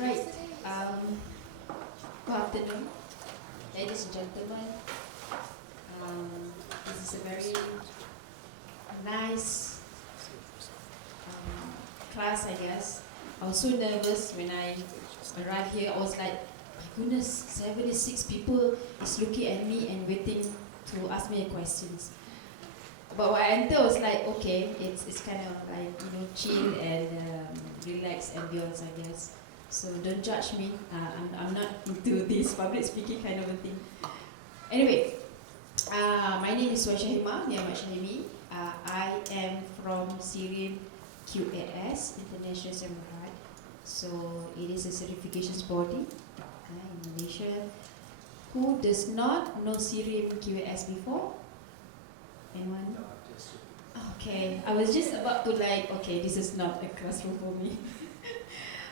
Right. Good afternoon, ladies and gentlemen. This is a very nice class, I guess. I was so nervous when I arrived here. I was like, my goodness, 76 people is looking at me and waiting to ask me questions. But when I entered, I was like, okay, it's kind of like, chill and relaxed ambience, I guess. So don't judge me. I'm not into this public speaking kind of a thing. Anyway, my name is Washahima Niamat. I am from Syrian QAS, International Samurai. So it is a certification body in Malaysia. Who does not know Syrian QAS before? Anyone? Okay, I was just about to okay, this is not a classroom for me.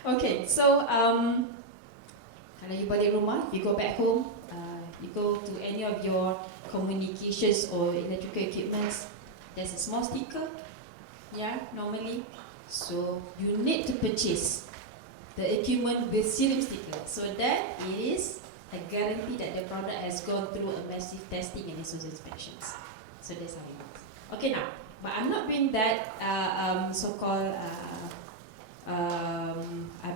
Okay, so kalau you balik rumah, you go back home, you go to any of your communications or electrical equipments, there's a small sticker, normally. So you need to purchase the equipment with serial sticker. So that is a guarantee that the product has gone through a massive testing and ISO inspections. So that's how it works. Okay now, but I'm not doing that so-called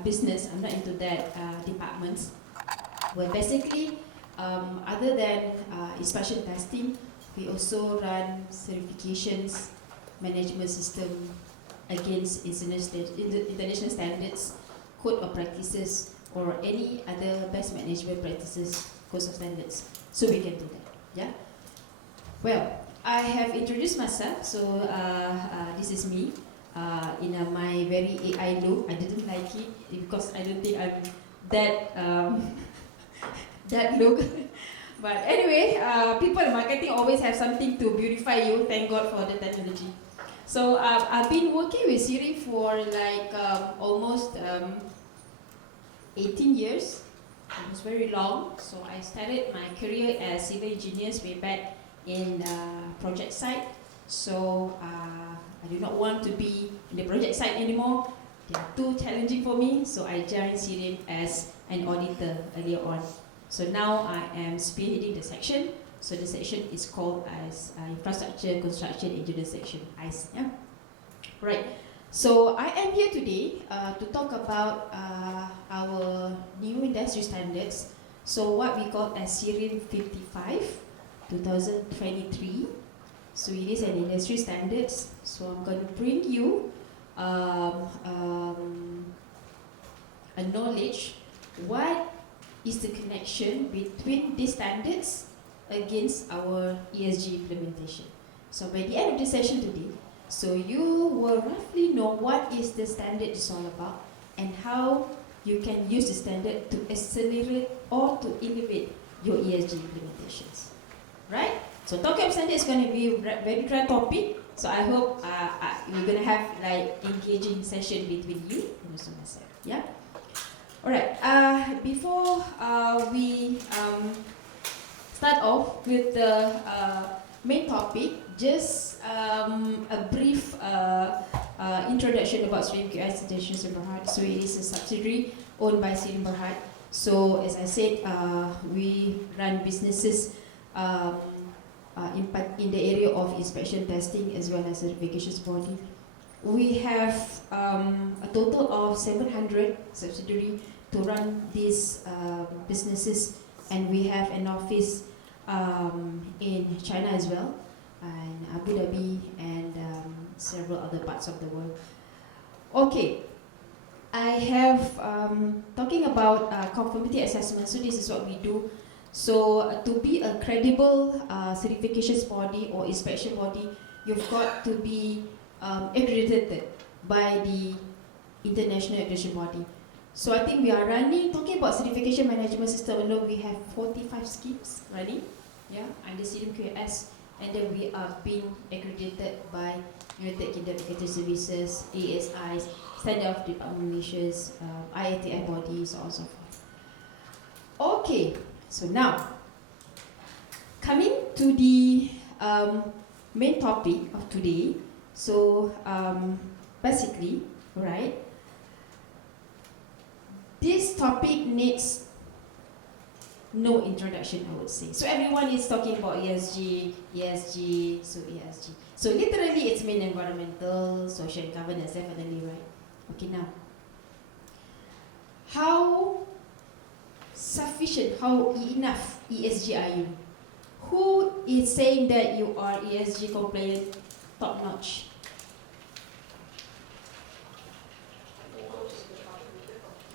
business. I'm not into that departments. Well, basically, other than inspection testing, we also run certifications, management system against international standards, code of practices, or any other best management practices, codes of standards. So we can do that. Yeah. Well, I have introduced myself. So this is me. In my very AI look. I didn't like it because I don't think I'm that that look. But anyway, people in marketing always have something to beautify you. Thank God for the technology. So I've been working with Siri for almost 18 years. It was very long. So I started my career as civil engineers way back in project site. So I do not want to be in the project site anymore. They are too challenging for me, so I joined Syrian as an auditor earlier on. So now I am spearheading the section. So the section is called as Infrastructure Construction Engineer Section, ICE. Yeah? Right. So I am here today to talk about our new industry standards. So what we call as Syrian 55, 2023. So it is an industry standards. So I'm going to bring you a knowledge. What is the connection between these standards against our ESG implementation? So by the end of the session today, so you will roughly know what is the standard is all about and how you can use the standard to accelerate or to elevate your ESG implementations. Right? So talking of standard is going to be a very dry topic. So I hope we're going to have engaging session between you and also myself. Yeah. All right. Before we start off with the main topic, just a brief introduction about Syrian QS International Berhad. So it is a subsidiary owned by Syrian Berhad. So as I said, we run businesses. In the area of inspection testing as well as certifications body. We have a total of 700 subsidiaries to run these businesses, and we have an office in China as well, and Abu Dhabi, and several other parts of the world. Okay, I have talking about conformity assessment. So this is what we do. So to be a credible certifications body or inspection body, you've got to be accredited by the international accreditation body. So I think we are running, talking about certification management system alone, we have 45 schemes running, under Syrian QS, and then we are being accredited by United Kingdom Accreditation Services, ASIs, Standard of Department Malaysia's, IATI bodies, so on and so forth. Okay. So now, coming to the main topic of today. So basically, right, topic needs no introduction, I would say. So everyone is talking about ESG, ESG, so ESG. So literally it's mean environmental, social, governance, definitely, right? Okay, now, how sufficient, how enough ESG are you? Who is saying that you are ESG compliant top notch?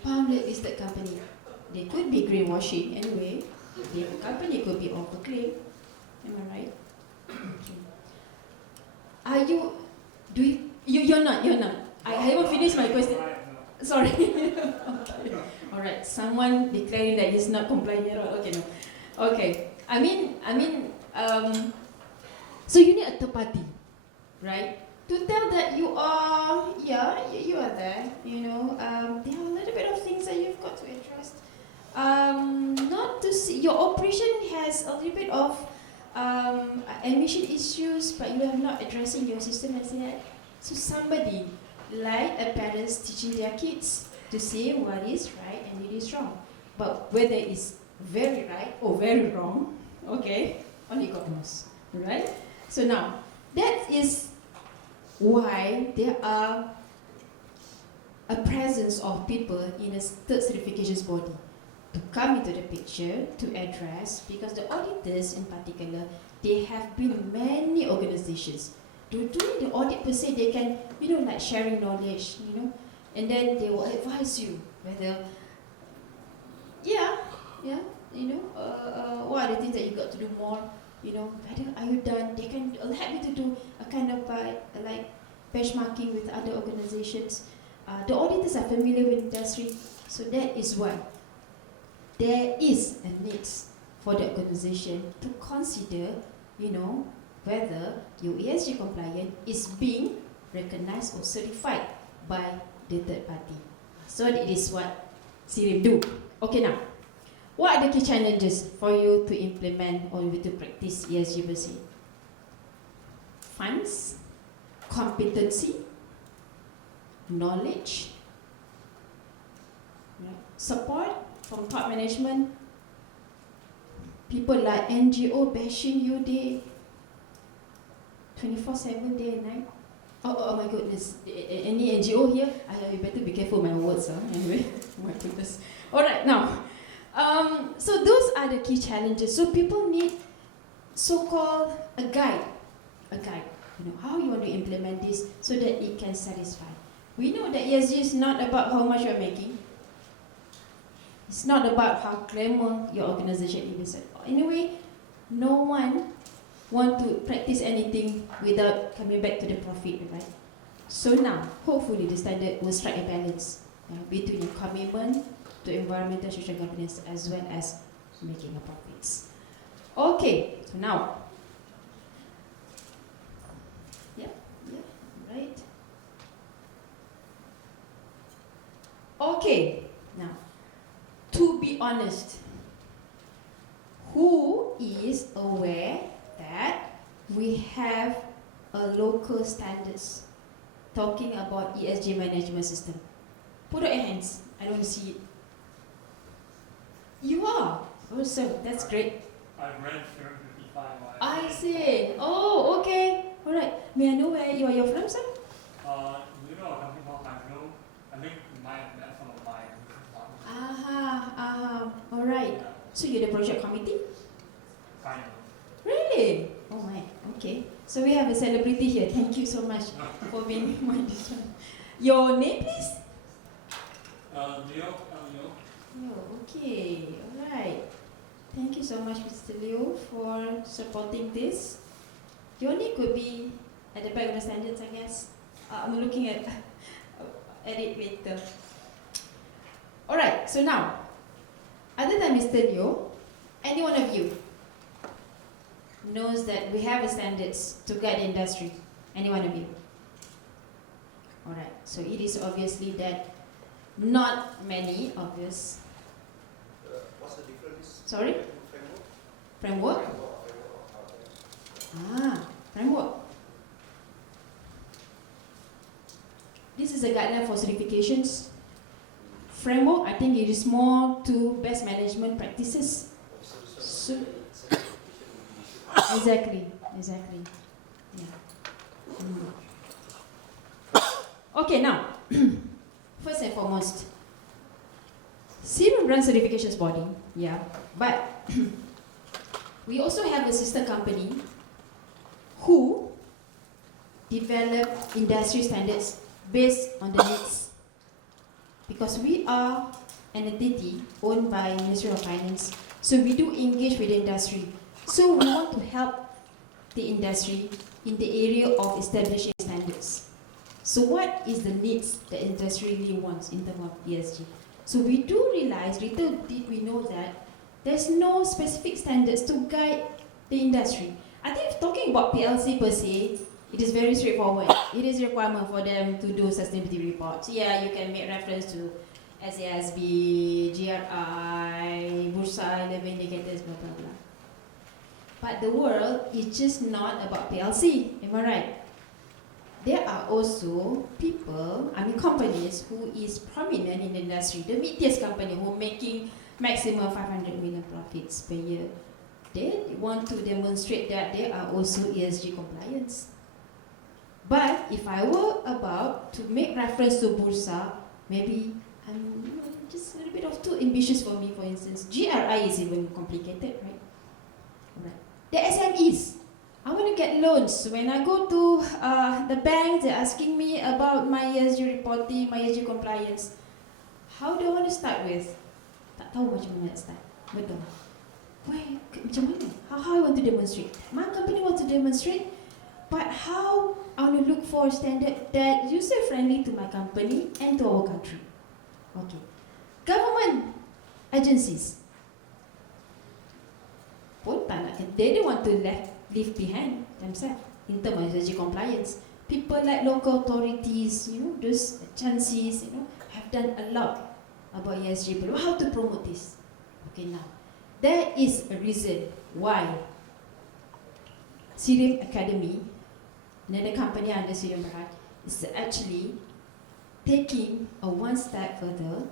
Public listed company. They could be greenwashing anyway. The company could be overclaim. Am I right? Okay. Are you? Do you? You're not. You're not. I haven't finished my question. Sorry. Okay. All right. Someone declaring that he's not compliant at all. Okay, no. Okay. So you need a third party, right? To tell that you are, you are there. You know, there are a little bit of things that you've got to address. Not to see your operation has a little bit of emission issues, but you are not addressing your system as yet. So somebody, like a parents teaching their kids to say what is right and it is wrong, but whether it's very right or very wrong, okay, only God knows, right? So now that is why there are a presence of people in a third certifications body to come into the picture to address, because the auditors in particular, they have been many organizations. To doing the audit per se, they can, like sharing knowledge, and then they will advise you whether, what are the things that you got to do more, whether are you done, they can help you to do a kind of like benchmarking with other organizations. The auditors are familiar with industry, so that is why there is a need for the organization to consider, whether your ESG compliant is being recognized or certified by the third party. So it is what CIRIM do. Okay, now, what are the key challenges for you to implement or to practice ESG per se? Funds, competency, knowledge, support from top management. People like NGO bashing you day 24/7, day and night. Oh my goodness. Any NGO here? You better be careful my words. Anyway, my goodness. Alright, now. So those are the key challenges. So people need so-called a guide. How you want to implement this so that it can satisfy. We know that ESG is not about how much you're making. It's not about how glamour your organization is. Anyway, no one want to practice anything without coming back to the profit, right? So now, hopefully the standard will strike a balance between your commitment to environmental social governance as well as making a profits. Okay, so now, right. Okay, now, to be honest, who is aware that we have a local standards talking about ESG management system? Put up your hands. I don't see it. You are? Awesome. That's great. I've read 755. I see. Oh, okay. All right. May I know where you're from, sir? You know a company called Hydro? I think you might have met some of my partners. All right. Yeah. So you're the project committee? Kind of. Really? Oh my. Okay. So we have a celebrity here. Thank you so much for being my one. Your name, please? Leo. Leo. Okay. All right. Thank you so much, Mr. Leo, for supporting this. Your name could be at the back of the standards, I guess. I'm looking at it later. All right. So now, other than Mr. Leo, any one of you knows that we have a standards to guide the industry? Any one of you? All right. So it is obviously that not many obvious. What's the difference? Sorry? Framework? Framework. This is a guideline for certifications framework, I think it is more to best management practices. So, exactly. Yeah. Okay, now, first and foremost, Serum runs certifications body, yeah, but we also have a sister company who develop industry standards based on the needs. Because we are an entity owned by Ministry of Finance, so we do engage with the industry. So we want to help the industry in the area of establishing standards. So what is the needs the industry really wants in terms of ESG? So we do realize, little did we know that there's no specific standards to guide the industry. I think talking about PLC per se, it is very straightforward. It is a requirement for them to do sustainability reports. Yeah, you can make reference to SASB, GRI, Bursa, 11 indicators, blah blah blah. But the world is just not about PLC, am I right? There are also people, companies who is prominent in the industry. The mid-tier company who are making maximum 500 million profits per year. They want to demonstrate that they are also ESG compliance. But if I were about to make reference to Bursa, maybe I'm just a little bit of too ambitious for me, for instance. GRI is even complicated, right? Right. The SMEs. I want to get loans. When I go to the bank, they're asking me about my ESG reporting, my ESG compliance. How do I want to start with? Tak tahu macam mana nak start. Betul. Why? Macam mana? How I want to demonstrate? My company wants to demonstrate, but how I want to look for a standard that user-friendly to my company and to our country. Okay. Government agencies. Pun tak nak, they don't want to leave behind themselves in terms of ESG compliance. People like local authorities, those agencies, have done a lot about ESG, but how to promote this? Okay, now, there is a reason why Serum Academy, another company under Serum Berhad, is actually taking a one step further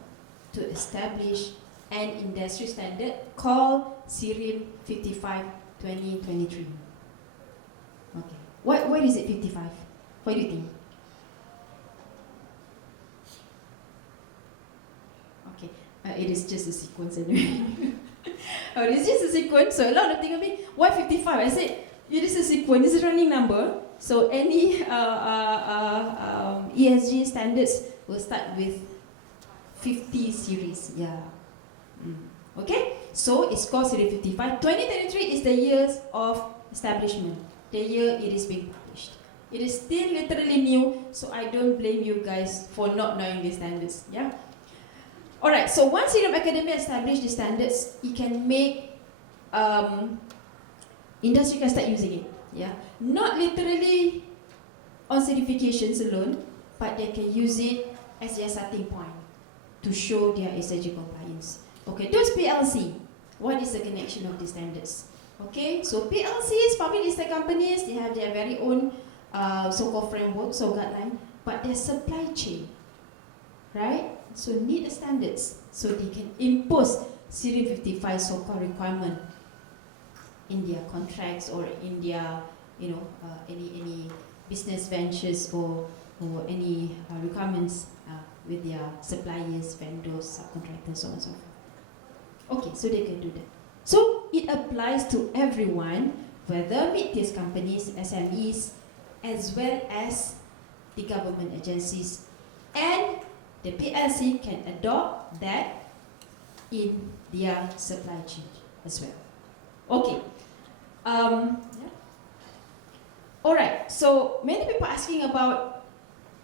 to establish an industry standard called Serum 55 2023. Okay. Why is it 55? What do you think? Okay. It is just a sequence anyway. It's just a sequence. So a lot of things. Why 55? I said it is a sequence. It's a running number. So any ESG standards will start with 50 series. Yeah. Okay. So it's called Series 55. 2023 is the years of establishment. The year it is being published. It is still literally new, so I don't blame you guys for not knowing the standards. Yeah. Alright, so once Serum Academy established the standards, it can make industry can start using it. Yeah. Not literally on certifications alone, but they can use it as their starting point to show their ESG compliance. Okay, those PLC. What is the connection of the standards? Okay, so PLCs, public listed companies, they have their very own so-called framework, so guideline, but their supply chain, right? So need standards so they can impose Series 55 so-called requirement in their contracts or in their, any business ventures or any requirements with their suppliers, vendors, subcontractors, so on and so forth. Okay, so they can do that. So it applies to everyone, whether mid-tier companies, SMEs, as well as the government agencies, and the PLC can adopt that in their supply chain as well. Okay. Yeah. Alright, so many people asking about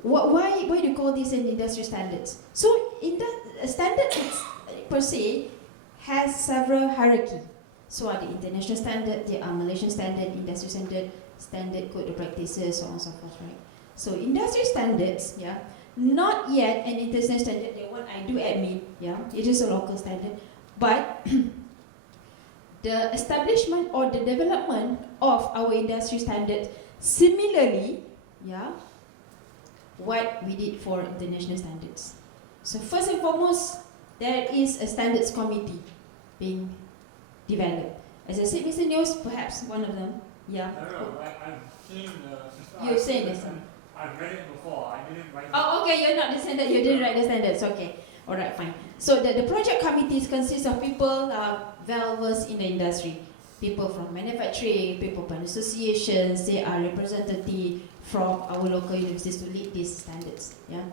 why do you call this an industry standards? So in the standard per se has several hierarchy. So are the international standard, there are Malaysian standard, industry standard, standard code of practices, so on and so forth, right? So industry standards, yeah, not yet an international standard, the one I do admit, yeah, it is a local standard, but the establishment or the development of our industry standard similarly, yeah, what we did for international standards. So first and foremost, there is a standards committee being developed. As I said, Mr. News, perhaps one of them. Yeah. No, I've seen the system. You've seen this. I've read it before. I didn't write it. Oh, okay, you're not the standard, you didn't write the standards, okay. Alright, fine. So the project committees consist of people well versed in the industry. People from manufacturing, people from associations, they are representatives from our local universities to lead these standards. Yeah.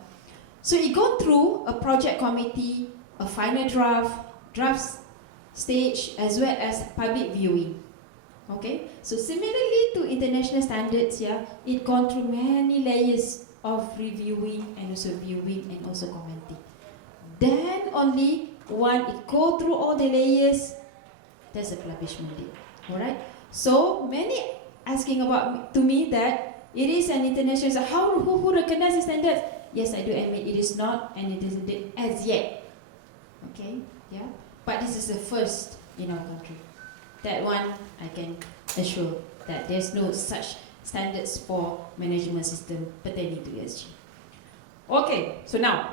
So it go through a project committee, a final draft stage, as well as public viewing. Okay, so similarly to international standards, yeah, it gone through many layers of reviewing and also viewing and also commenting. Then only when it go through all the layers, there's a publishment date. Alright, so many asking about to me that it is an international. So who recognizes standards? Yes, I do admit it is not, and it isn't as yet. Okay, yeah, but this is the first in our country. That one I can assure that there's no such standards for management system pertaining to ESG. Okay, so now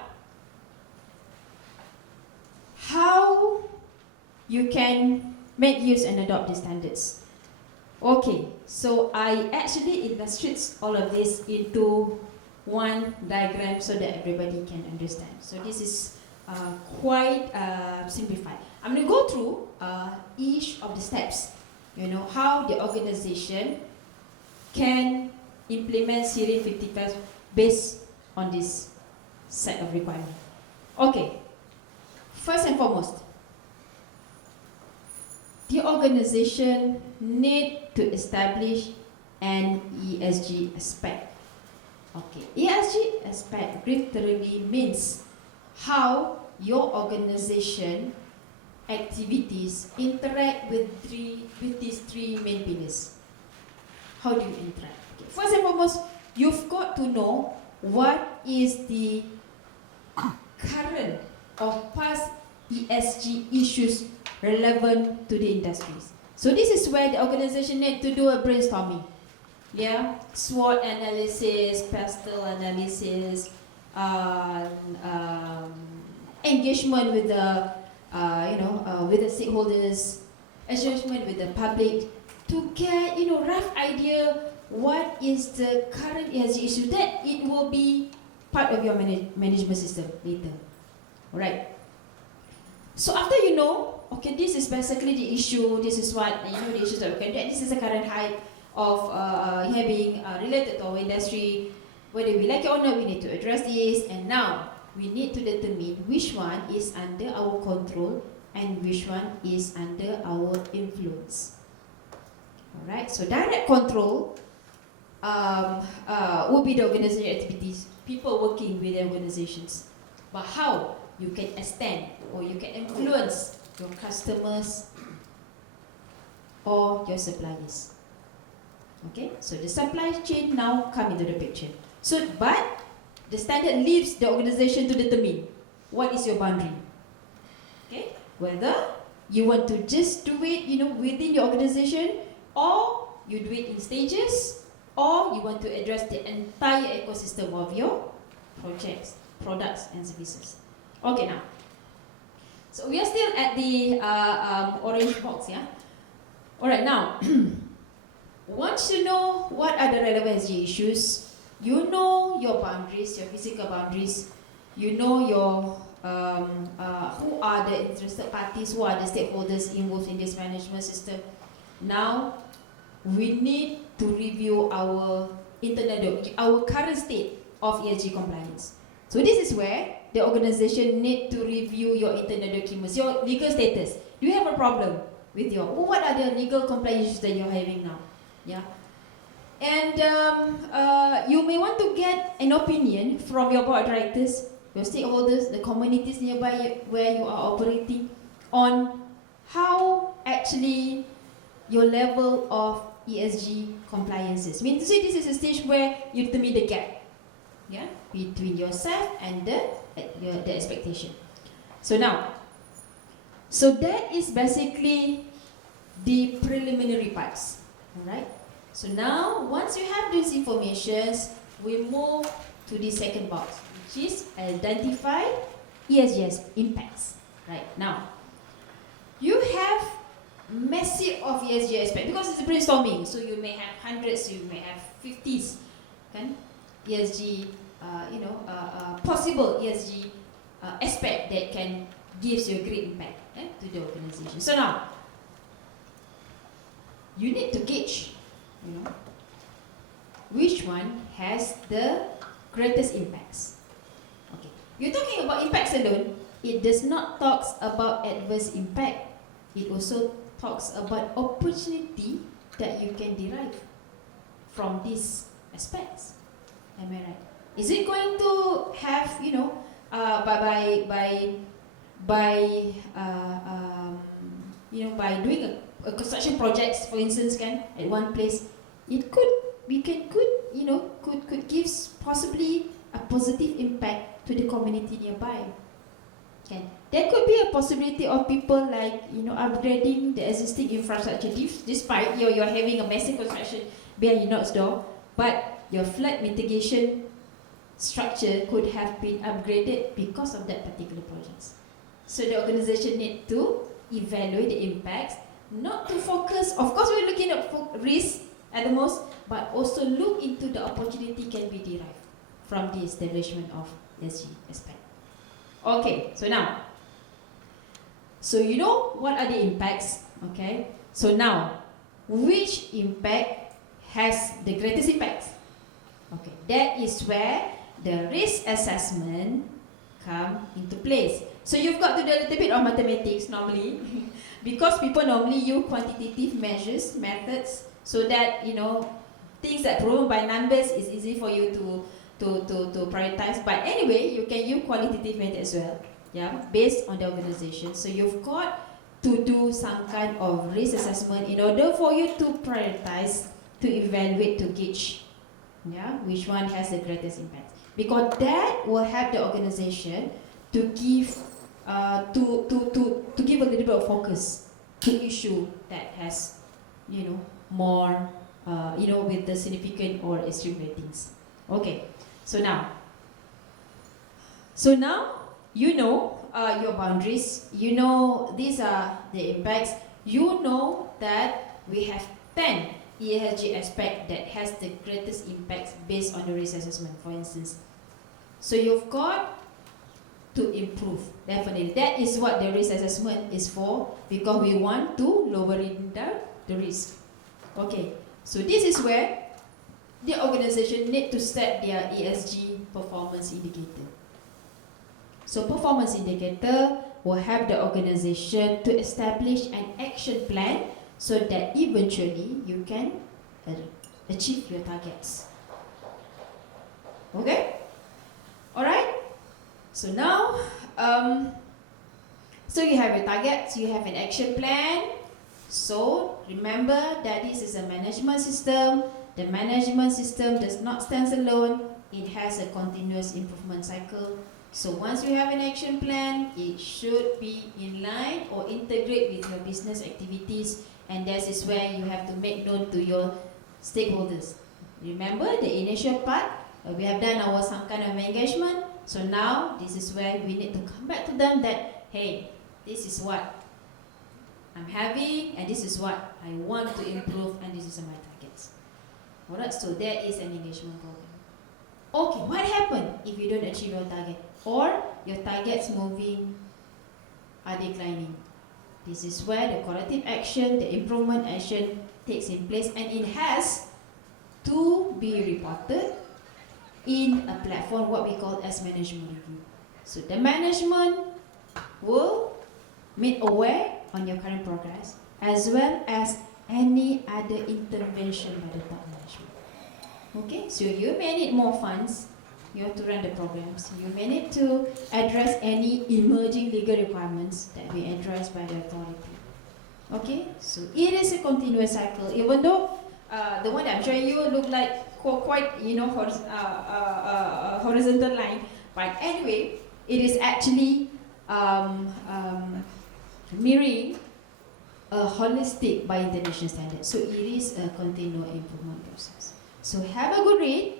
how you can make use and adopt these standards. Okay, so I actually illustrate all of this into one diagram so that everybody can understand. So this is quite simplified. I'm going to go through each of the steps, how the organization can implement Syrian 55 based on this set of requirements. Okay, first and foremost, the organization need to establish an ESG aspect. Okay, ESG aspect literally means how your organization activities interact with these three main pillars. How do you interact? Okay. First and foremost, you've got to know what is the current or past ESG issues relevant to the industries. So this is where the organization need to do a brainstorming. Yeah, SWOT analysis, pastel analysis, engagement with the with the stakeholders, engagement with the public, to get rough idea what is the current ESG issue, that it will be part of your management system later. Alright. So after okay, this is basically the issue, this is what the issues that we can do, this is the current height of having related to our industry, whether we like it or not, we need to address this, and now we need to determine which one is under our control and which one is under our influence. Alright, so direct control would be the organizational activities, people working with the organizations. But how you can extend or you can influence your customers or your suppliers. Okay, so the supply chain now come into the picture. So, but the standard leaves the organization to determine what is your boundary. Okay, whether you want to just do it, within your organization, or you do it in stages, or you want to address the entire ecosystem of your projects, products, and services. Okay, now, so we are still at the orange box, yeah. All right, now. Once you know what are the relevant ESG issues, you know your boundaries, your physical boundaries, you know your who are the interested parties, who are the stakeholders involved in this management system. Now, we need to review our current state of ESG compliance. So this is where the organization need to review your internal documents, your legal status. Do you have a problem with what are the legal compliance issues that you're having now? Yeah, and you may want to get an opinion from your board of directors, your stakeholders, the communities nearby where you are operating, on how actually your level of ESG compliance is. I mean to say, this is a stage where you determine the gap, yeah, between yourself and the expectation. So now, so that is basically the preliminary parts. Alright. So now, once you have these informations, we move to the second box, which is identify ESG impacts. Right now, you have massive of ESG aspect because it's brainstorming. So you may have hundreds, you may have 50s, kan? ESG, possible ESG aspect that can gives you a great impact to the organization. So now, you need to gauge, which one has the greatest impacts. Okay, you're talking about impacts alone. It does not talk about adverse impact. It also talks about opportunity that you can derive from these aspects. Am I right? Is it going to have, by doing a construction projects, for instance, at one place, it could give possibly a positive impact to the community nearby. There could be a possibility of people upgrading the existing infrastructure despite you're having a massive construction behind your next door, but your flood mitigation structure could have been upgraded because of that particular project. So the organization need to evaluate the impacts, not to focus, of course we're looking at risk at the most, but also look into the opportunity can be derived from the establishment of ESG aspect. Okay, so now, what are the impacts? Okay, so now, which impact has the greatest impact? Okay, that is where the risk assessment come into place. So you've got to do a little bit of mathematics normally, because people normally use quantitative methods, so that things that proven by numbers is easy for you to prioritize. But anyway, you can use qualitative method as well, based on the organization. So you've got to do some kind of risk assessment in order for you to prioritize, to evaluate, to gauge, which one has the greatest impact. Because that will help the organization to give to give a little bit of focus to issue that has more with the significant or extreme ratings. Okay, so now your boundaries, these are the impacts, that we have 10 ESG aspect that has the greatest impacts based on the risk assessment, for instance. So you've got to improve, definitely. That is what the risk assessment is for, because we want to lower the risk. Okay, so this is where the organization need to set their ESG performance indicator. So performance indicator will help the organization to establish an action plan so that eventually you can achieve your targets. Okay? Alright? So now, so you have your targets, you have an action plan. So remember that this is a management system. The management system does not stand alone. It has a continuous improvement cycle. So once you have an action plan, it should be in line or integrate with your business activities, and that is where you have to make known to your stakeholders. Remember the initial part, we have done some kind of engagement. So now this is where we need to come back to them that, hey, this is what I'm having, and this is what I want to improve, and this is my targets. Alright, so there is an engagement program. Okay, what happens if you don't achieve your target, or your targets are declining? This is where the corrective action, the improvement action takes in place, and it has to be reported in a platform what we call as management review. So the management will make aware on your current progress, as well as any other intervention by the top management. Okay, so you may need more funds, you have to run the programs, you may need to address any emerging legal requirements that be addressed by the authority. Okay, so it is a continuous cycle, even though the one that I'm showing you look like quite horizontal line, but anyway, it is actually mirroring a holistic by international standards. So it is a continual improvement process. So have a good read,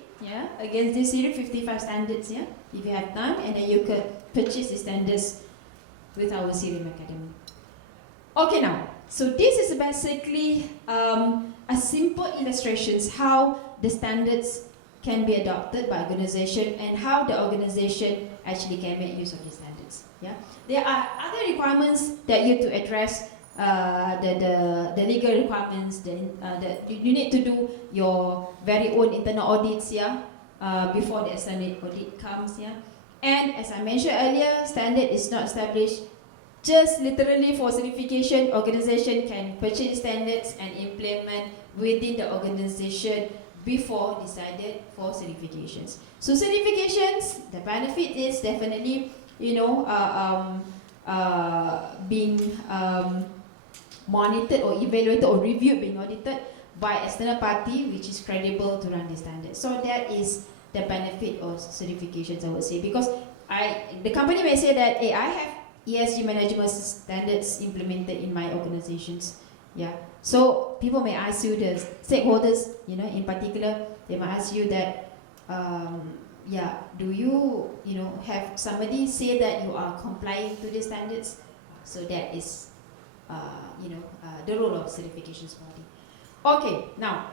against this series 55 standards, if you have time, and then you could purchase the standards with our Cerium Academy. Okay, now, so this is basically a simple illustrations how the standards can be adopted by organization and how the organization actually can make use of the standards. Yeah, there are other requirements that you to address. The legal requirements. You need to do your very own internal audits. Yeah, before the external audit comes. Yeah, and as I mentioned earlier, standard is not established just literally for certification. Organization can purchase standards and implement within the organization before decided for certifications. So certifications, the benefit is definitely, being monitored or evaluated or reviewed, being audited by external party which is credible to run the standards. So that is the benefit of certifications, I would say, because the company may say that, hey, I have ESG management standards implemented in my organizations. Yeah. So people may ask you, the stakeholders, in particular, they might ask you that, do you, have somebody say that you are complying to the standards? So that is, the role of certifications body. Okay, now,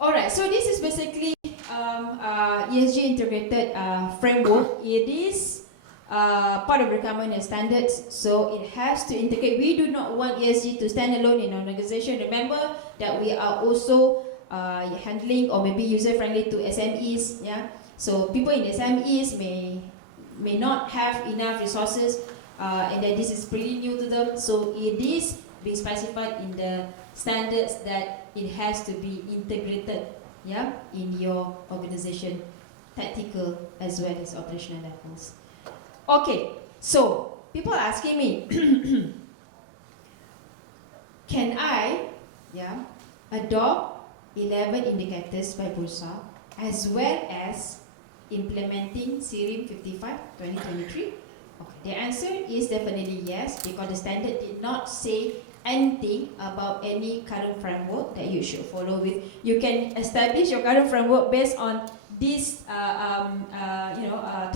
all right. So this is basically ESG integrated framework. It is part of requirement and standards, so it has to integrate. We do not want ESG to stand alone in an organization. Remember that we are also handling or maybe user friendly to SMEs. Yeah, so people in SMEs may not have enough resources, and that this is pretty new to them. So it is being specified in the standards that it has to be integrated. Yeah, in your organization, tactical as well as operational levels. Okay, so people are asking me, can I adopt 11 indicators by Bursa as well as implementing Cerium 55 2023? Okay, the answer is definitely yes, because the standard did not say anything about any current framework that you should follow with. You can establish your current framework based on these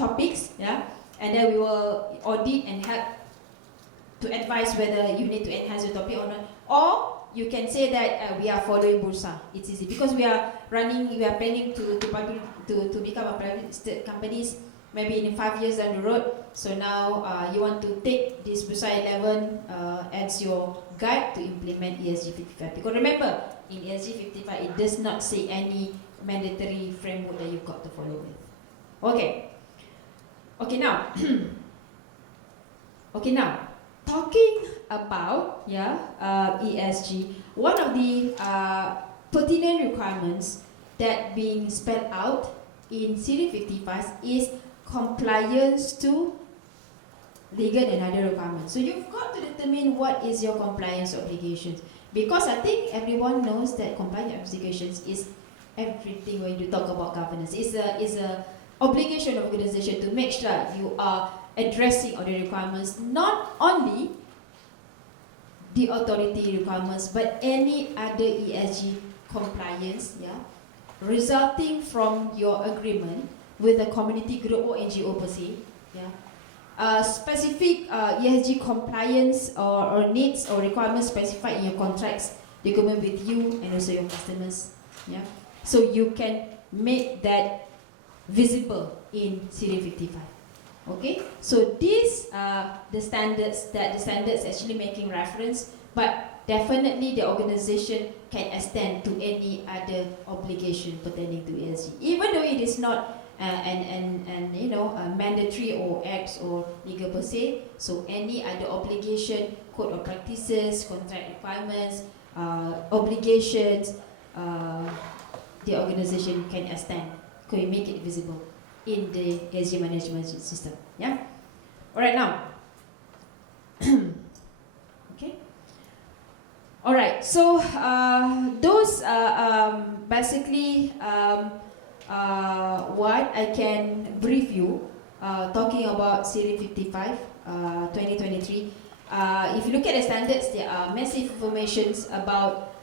topics, yeah, and then we will audit and help to advise whether you need to enhance the topic or not. Or you can say that we are following Bursa. It's easy because we are planning to become a private companies maybe in 5 years down the road. So now you want to take this Bursa 11 as your guide to implement ESG 55. Because remember, in ESG 55, it does not say any mandatory framework that you've got to follow with. Okay. Okay, now. Talking about ESG, one of the pertinent requirements that being spelled out in Cerium 55 is compliance to legal and other requirements. So you've got to determine what is your compliance obligations, because I think everyone knows that compliance obligations is everything when you talk about governance. It's a obligation of organization to make sure you are addressing all the requirements, not only the authority requirements, but any other ESG compliance, resulting from your agreement with a community group or NGO per se, specific ESG compliance or needs or requirements specified in your contracts, document with you and also your customers, so you can make that visible in Cerium 55. Okay, so these are the standards that the standards actually making reference, but definitely the organization can extend to any other obligation pertaining to ESG, even though it is not mandatory or acts or legal per se. So any other obligation, code of practices, contract requirements, obligations, the organization can extend, can make it visible in the ESG management system. Yeah. All right, now. Okay. All right. So those basically what I can brief you talking about Cerium 55 2023. If you look at the standards, there are massive informations about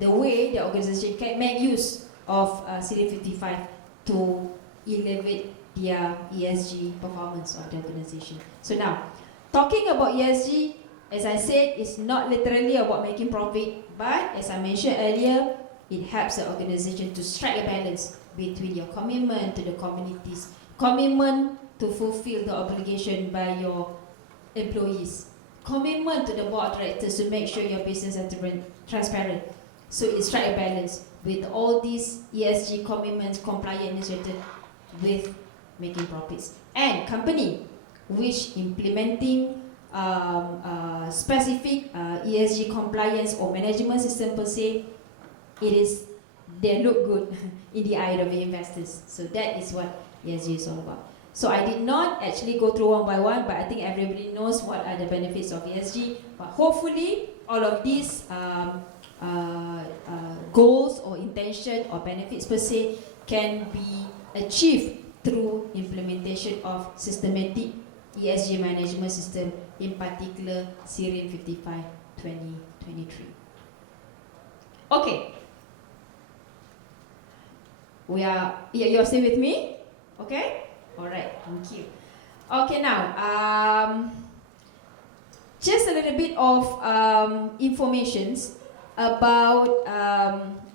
the way the organization can make use of Cerium 55 to elevate their ESG performance of the organization. So now, talking about ESG, as I said, it's not literally about making profit, but as I mentioned earlier, it helps the organization to strike a balance between your commitment to the communities, commitment to fulfill the obligation by your employees, commitment to the board of directors to make sure your business is transparent. So it strikes a balance with all these ESG commitments, compliance initiated with making profits. And company which implementing specific ESG compliance or management system per se, they look good in the eye of the investors. So that is what ESG is all about. So I did not actually go through one by one, but I think everybody knows what are the benefits of ESG. But hopefully, all of these goals or intention or benefits per se can be achieved through implementation of systematic ESG management system, in particular CRIM 55 2023. Okay. You're still with me? Okay? Alright, thank you. Okay, now, just a little bit of informations about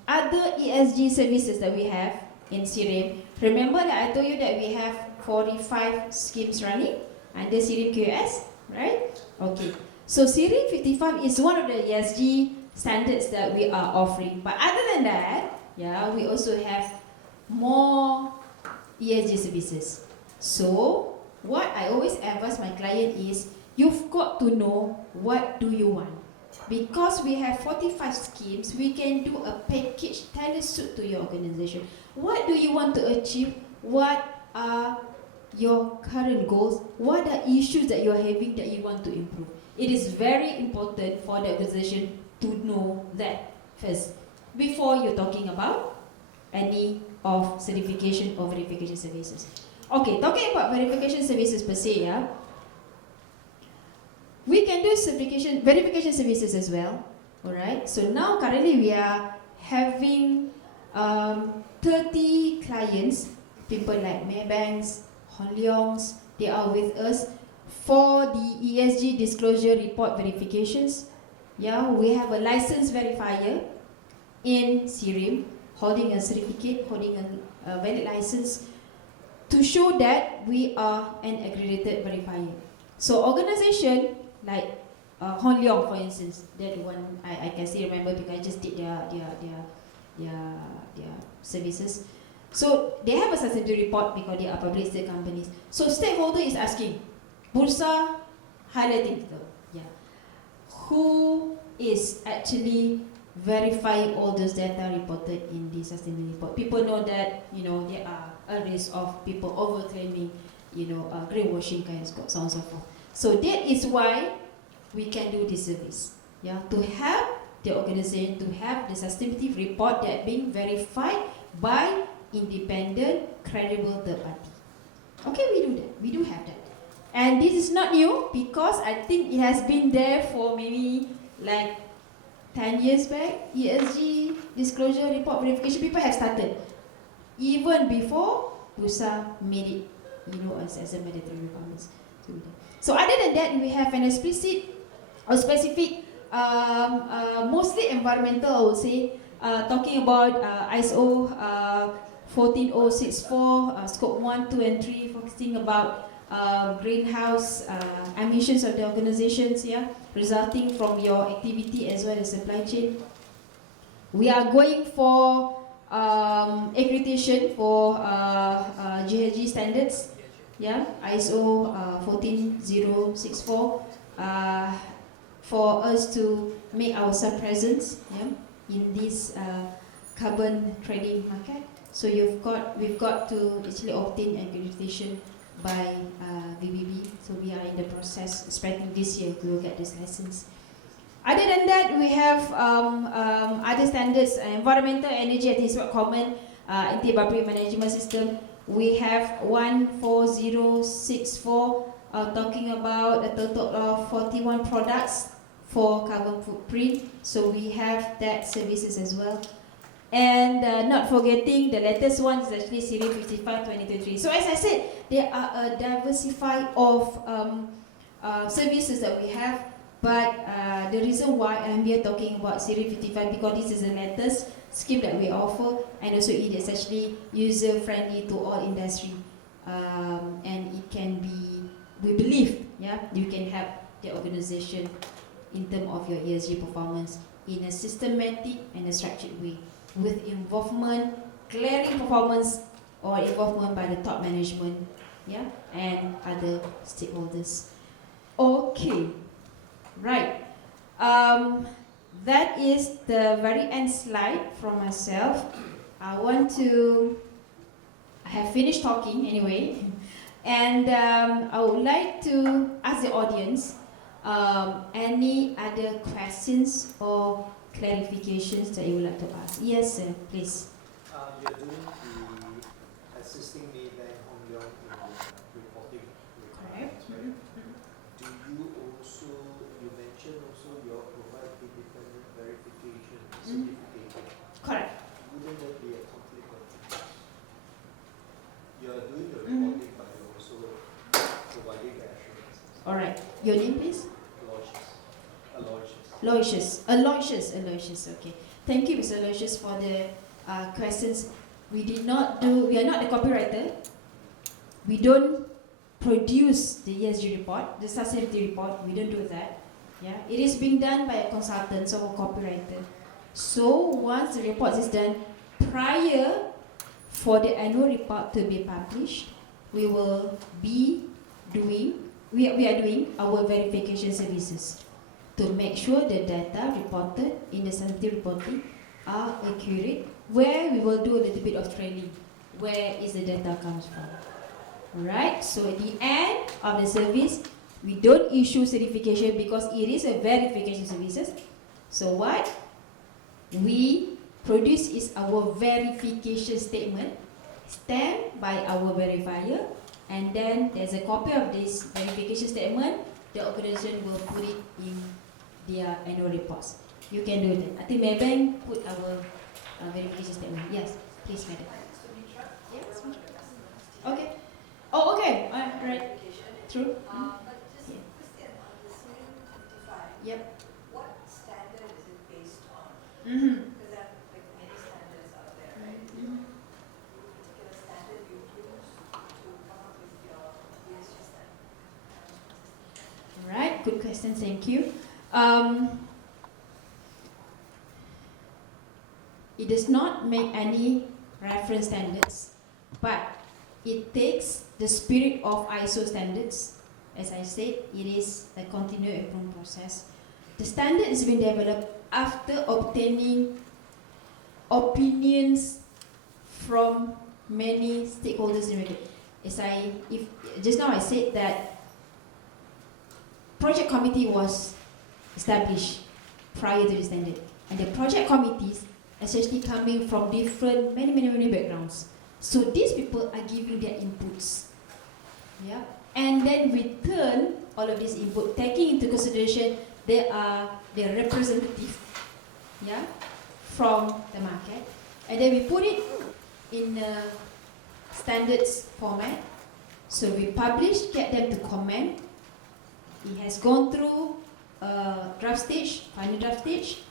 other ESG services that we have in CRIM. Remember that I told you that we have 45 schemes running under CRIM QS, right? Okay, so CRIM 55 is one of the ESG standards that we are offering. But other than that, yeah, we also have more ESG services. So, what I always advise my client is, you've got to know what do you want. Because we have 45 schemes, we can do a package tailored suit to your organization. What do you want to achieve? What are your current goals? What are issues that you're having that you want to improve? It is very important for the organization to know that first, before you're talking about any of certification or verification services. Okay, talking about verification services per se, yeah, we can do verification services as well. Alright, so now currently we are having 30 clients, people like Maybanks, Hon Leong's, they are with us for the ESG disclosure report verifications. Yeah, we have a licensed verifier in CRIM, holding a certificate, holding a valid license to show that we are an accredited verifier. So organization like Hon Leong, for instance, they're the one I can still remember because I just did their services. So they have a sustainability report because they are public listed companies. So stakeholder is asking, Bursa highlighting, yeah, who is actually verifying all those data reported in the sustainability report. People know that, you know, there are a risk of people overclaiming, you know, greenwashing kind of so on and so forth. So that is why we can do this service, yeah, to help the organization to have the sustainability report that being verified by independent, credible third party. Okay, we do that. We do have that. And this is not new because I think it has been there for maybe like 10 years back. ESG disclosure report verification, people have started even before Bursa made it, you know, as a mandatory requirement. So other than that, we have an explicit or specific, mostly environmental, I would say, talking about ISO 14064, scope 1, 2 and 3, focusing about greenhouse emissions of the organizations, yeah, resulting from your activity as well as supply chain. We are going for accreditation for GHG standards, yeah, ISO 14064, for us to make ourselves present, yeah, in this carbon trading market. So we've got to actually obtain accreditation by VBB. So we are in the process, expecting this year we will get this license. Other than that, we have other standards, environmental, energy, I think it's quite common, anti-bribery management system. We have 14064, talking about a total of 41 products for carbon footprint. So we have that services as well. And not forgetting the latest one is actually Series 55 2023. So as I said, there are a diversify of services that we have, but the reason why I'm here talking about Series 55 because this is the latest scheme that we offer, and also it is actually user friendly to all industry, and it can be, we believe, yeah, you can help the organization in terms of your ESG performance in a systematic and a structured way, with involvement, clearing performance or involvement by the top management, yeah, and other stakeholders. Okay, right. That is the very end slide from myself. I want to, I have finished talking anyway, and I would like to ask the audience any other questions or clarifications that you would like to ask. Yes, sir, please. You're doing the assisting Maybank Hong Leong in the reporting requirements, right? Do you also, you mentioned also you provide independent verification, certification. Correct. Wouldn't that be a conflict of interest? You're doing the reporting, but you're also providing the assurance. All right. Your name, please? Aloysius. Okay. Thank you, Mr. Aloysius, for the questions. We are not the copywriter. We don't produce the ESG report, the sustainability report. We don't do that. Yeah, it is being done by a consultant or a copywriter. So once the report is done, prior for the annual report to be published, we will be doing, we are doing our verification services to make sure the data reported in the sustainability reporting are accurate, where we will do a little bit of training, where is the data comes from. Alright, so at the end of the service, we don't issue certification because it is a verification services. So what we produce is our verification statement, stamped by our verifier, and then there's a copy of this verification statement. The organization will put it in their annual reports. You can do that. I think Maybank put our verification statement. Yes, please, madam. Yes. Okay. Oh, okay. Right. True. But just a question on the Series 55. Yep. What standard is it based on? Mm-hmm. Because there are like many standards out there, right? Particular standard you use to come up with your ESG standard. Right. Good question. Thank you. It does not make any reference standards, but it takes the spirit of ISO standards. As I said, it is a continuous improvement process. The standard is being developed after obtaining opinions from many stakeholders in the just now I said that project committee was established prior to the standard, and the project committees essentially coming from different many backgrounds. So these people are giving their inputs, yeah, and then we turn all of this input, taking into consideration they are the representative, yeah, from the market, and then we put it in a standards format. So we publish, get them to comment. It has gone through draft stage, final draft stage,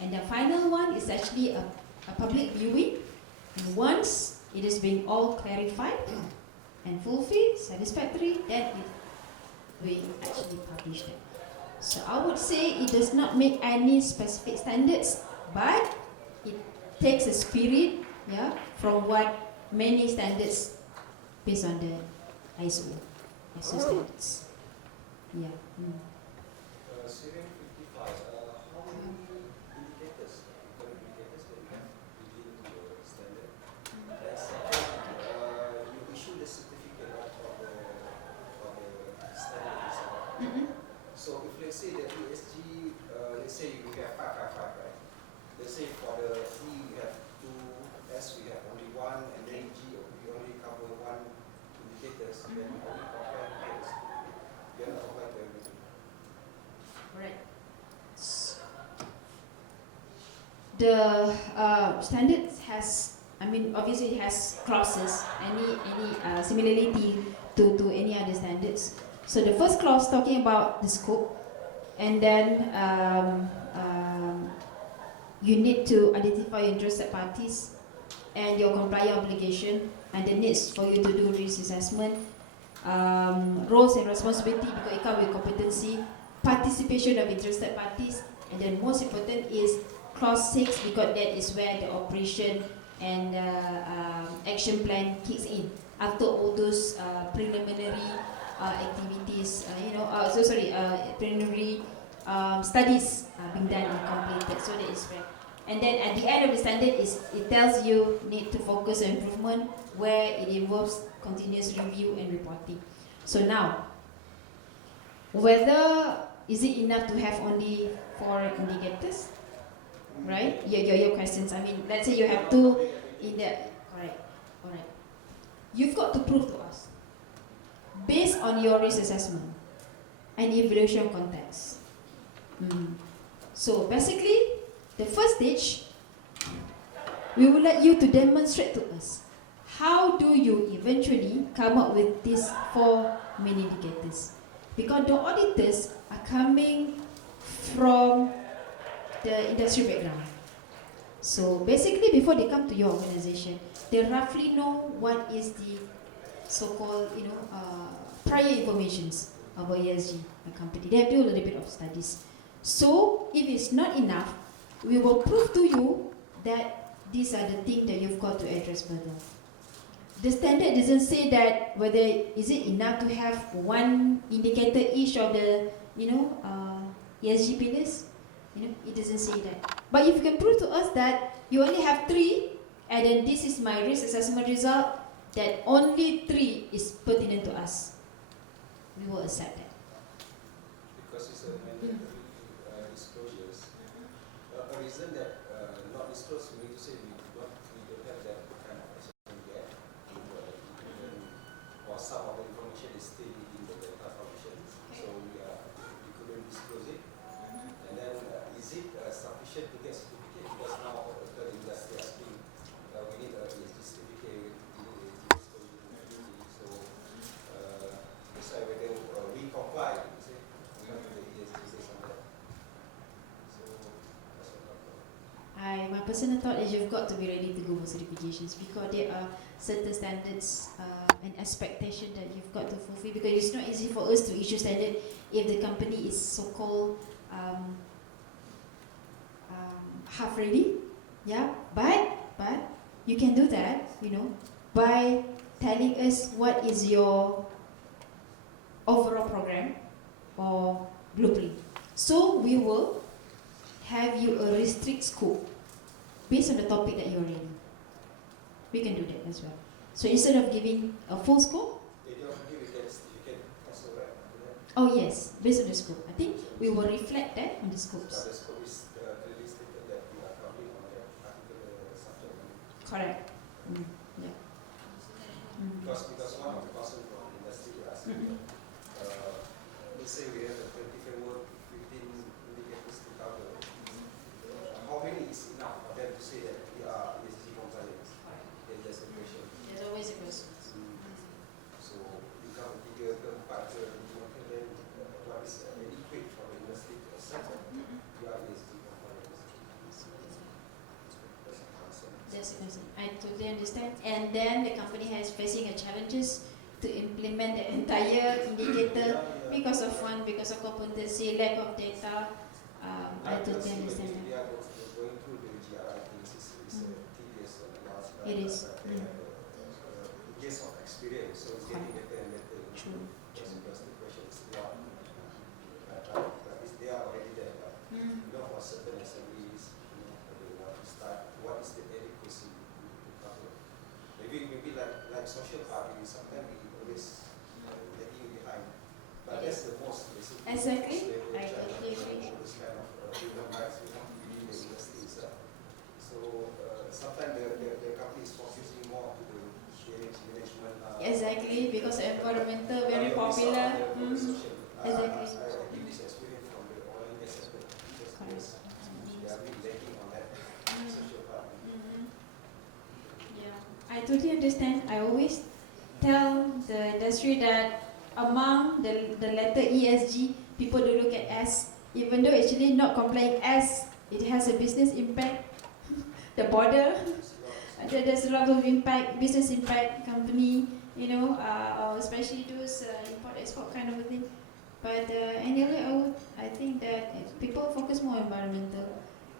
and the final one is actually a public viewing. And once it has been all clarified and fulfilled, satisfactory, then we actually publish them. So I would say it does not make any specific standards, but it takes a spirit, yeah, from what many standards based on the ISO standards. Yeah. Series 55, how many indicators that you have within your standard? And second, you issue the certificate for the standard itself. So if let's say the ESG, let's say we have 5, right? Let's say for the E we have 2, S we have only 1, and then G we only cover 1 indicators, then we only compare indicators. We are not applying to everything. Right. the standards has, I mean, obviously it has clauses, any similarity to any other standards. So the first clause talking about the scope, and then you need to identify interested parties and your compliance obligation and the needs for you to do risk assessment, roles and responsibility because it comes with competency, participation of interested parties, and then most important is clause 6 because that is where the operation and action plan kicks in after all those preliminary activities, preliminary studies being done and completed. So that is where. And then at the end of the standard, it tells you need to focus on improvement where it involves continuous review and reporting. So now, whether is it enough to have only 4 indicators, right? Your questions. I mean, let's say you have 2 in the correct. All right. You've got to prove to us based on your risk assessment and evaluation context. So basically, the first stage, we would like you to demonstrate to us how do you eventually come up with these 4 main indicators. Because the auditors are coming from the industry background. So basically, before they come to your organization, they roughly know what is the so-called, prior informations about ESG, a company. They have to do a little bit of studies. So if it's not enough, we will prove to you that these are the things that you've got to address further. The standard doesn't say that whether is it enough to have 1 indicator each of the ESG pillars. It doesn't say that. But if you can prove to us that you only have 3, and then this is my risk assessment result, that only 3 is pertinent to us, we will accept that. Because it's a mandatory disclosures. A reason that not disclosed, we need to say we don't have that kind of assessment yet, or some of the information is still in the data provisions, so we couldn't disclose it. And then is it sufficient to get certificate? Because now the industry asking we need a ESG certificate, so decide whether we comply. My personal thought is you've got to be ready to go for certifications because there are certain standards and expectation that you've got to fulfill, because it's not easy for us to issue standard if the company is so-called half ready. Yeah, but you can do that, by telling us what is your overall program or blueprint. So we will have you a restrict scope based on the topic that you're reading. We can do that as well. So instead of giving a full scope, oh yes, based on the scope. I think we will reflect that on the scopes. The scope is clearly stated that we are covering on that particular subject. Correct. Yeah. Because one of the concerns from the industry is asking, let's say we have a 20 framework, 15 indicators to cover. How many is enough for them to say that we are ESG compliant? Then there's a question. There's always a question. So you come to 3 ke 4 ke 5 ke, then what is adequate for the industry to accept that we are ESG compliant? That's a concern. That's a concern. I totally understand. And then the company has facing a challenges to implement the entire indicator because of competency, lack of data. I totally understand that. We are going through the GRI things. It's tedious and It is. Years of experience, so it's getting better and better. True. Because the question is not, they are already there, but for certain SMEs, they want to start, what is the adequacy to cover? Maybe like social part, sometimes we always lagging behind. But that's the most basic. Exactly. I totally agree. This kind of human rights within the industry itself. So sometimes the company is focusing more to the management. Exactly, because environmental very popular. Exactly. I give this experience from the oil and gas sector. They are really lacking on that. understand, I always tell the industry that among the letter ESG, people do look at S, even though actually not complying S, it has a business impact. The border, there's a lot of impact, business impact, company, or especially those import-export kind of a thing. But anyway, I think that people focus more on environmental,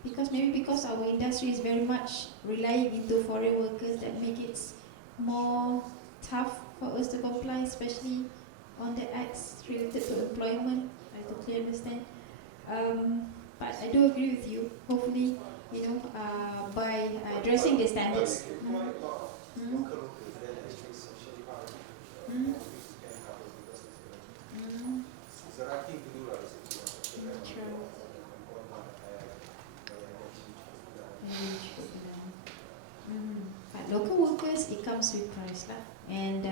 because our industry is very much relying into foreign workers, that make it more tough for us to comply, especially on the acts related to employment. I totally understand. But I do agree with you. Hopefully, by addressing the standards. Mm. Mm. Mm. It's the right thing to do, right? True. But local workers, it comes with price lah, and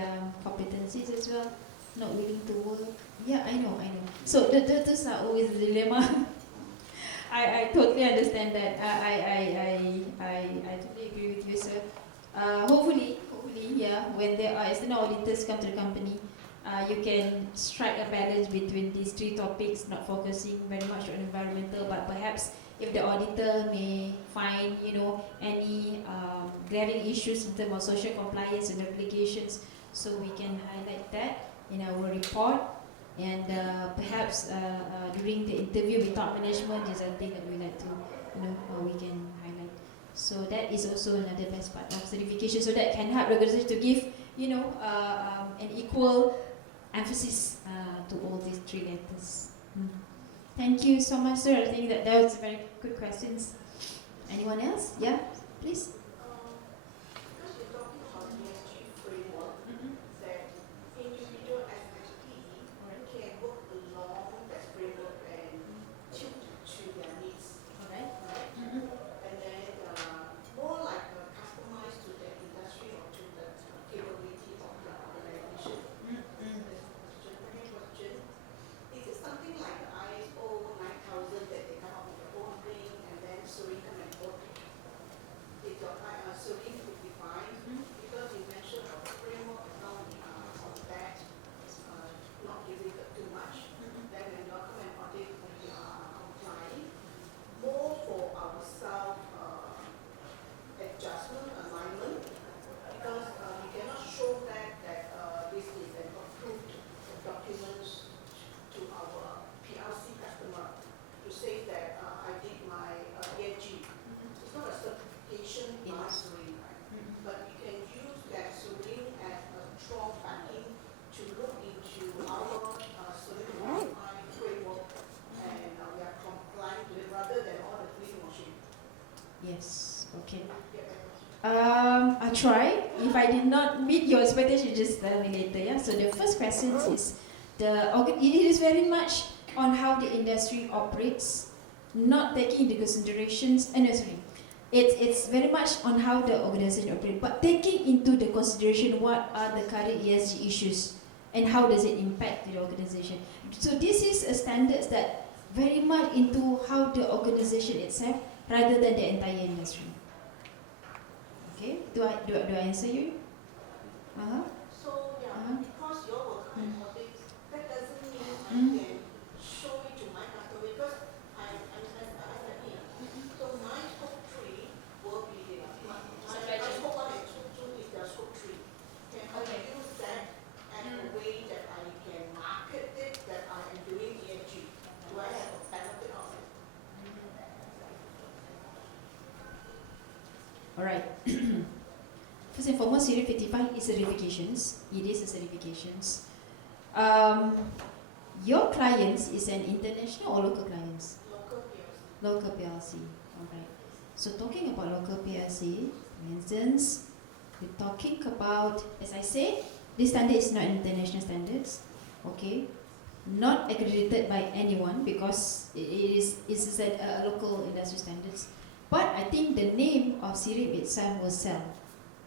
competencies as well. Not willing to work. Yeah, I know. So those are always the dilemma. I totally understand that. I totally agree with you, sir. Hopefully, yeah, when there are external auditors come to the company, you can strike a balance between these three topics, not focusing very much on environmental, but perhaps if the auditor may find, any glaring issues in terms of social compliance and obligations, so we can highlight that in our report, and perhaps during the interview with top management is something that we like to, we can highlight. So that is also another best part of certification, so that can help organizations to give, an equal emphasis to all these three letters. Thank you so much, sir. I think that was very good questions. Anyone else? Yeah, please. Because you're talking about ESG framework, that individual SME can work along that framework and tune to their needs. Alright. And then more like customized to the industry or to the capability of the organization. Second question, is it something like the ISO 9000 that they come up with their own thing, and then Surin come and work? Is your Surin 55? Because you mentioned a framework on that, not giving it too much. Then when you come and audit, we are complying. More for our self-adjustment, alignment, because you cannot show that this is an approved document to our PLC customer to say that I did my ESG. It's not a certification by Surin, right? But you can use that Surin as a strong backing to look into our Surin framework, and we are compliant with it rather than all the greenwashing. Yes. Okay. Get that? I try. If I did not meet your expectation, just tell me later. Yeah. So the first question is it is very much on how the industry operates, not taking into considerations. It's very much on how the organization operates, but taking into the consideration what are the current ESG issues and how does it impact the organization. So this is a standards that very much into how the organization itself rather than the entire industry. Okay, do I answer you? So Uh-huh. because you all will come and audit, that doesn't mean I can show it to my customer, because I'm SME. So my scope 3 will be my scope 1 and 2 is their scope 3. Can I use that as a way that I can market it that I am doing ESG? Do I have a benefit of it? Alright. First and foremost, Series 55 is certifications. It is a certifications. Your clients is an international or local clients? Local PLC. Local PLC. Alright. So talking about local PLC, for instance, we're talking about, as I say, this standard is not international standards. Okay. Not accredited by anyone because it's a local industry standards. But I think the name of SIRIP itself will sell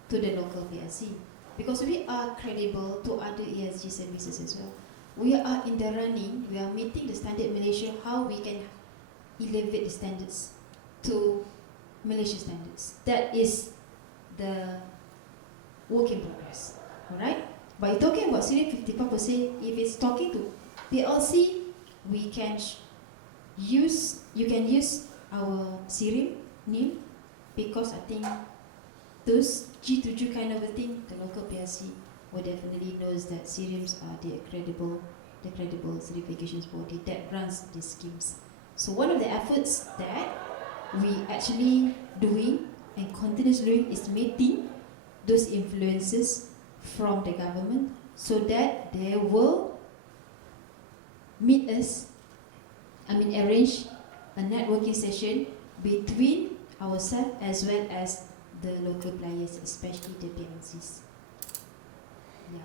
to the local PLC because we are credible to other ESG services as well. We are in the running, we are meeting the standard Malaysia, how we can elevate the standards to Malaysia standards. That is the work in progress. Alright? But you're talking about Serial 54 per se, if it's talking to PLC, we can you can use our serial name, because I think those G2G kind of a thing, the local PLC will definitely knows that serials are the credible certifications body that runs these schemes. So one of the efforts that we actually doing and continuously doing is meeting those influences from the government, so that they will meet us, arrange a networking session between ourselves as well as the local players, especially the PLCs. Yeah,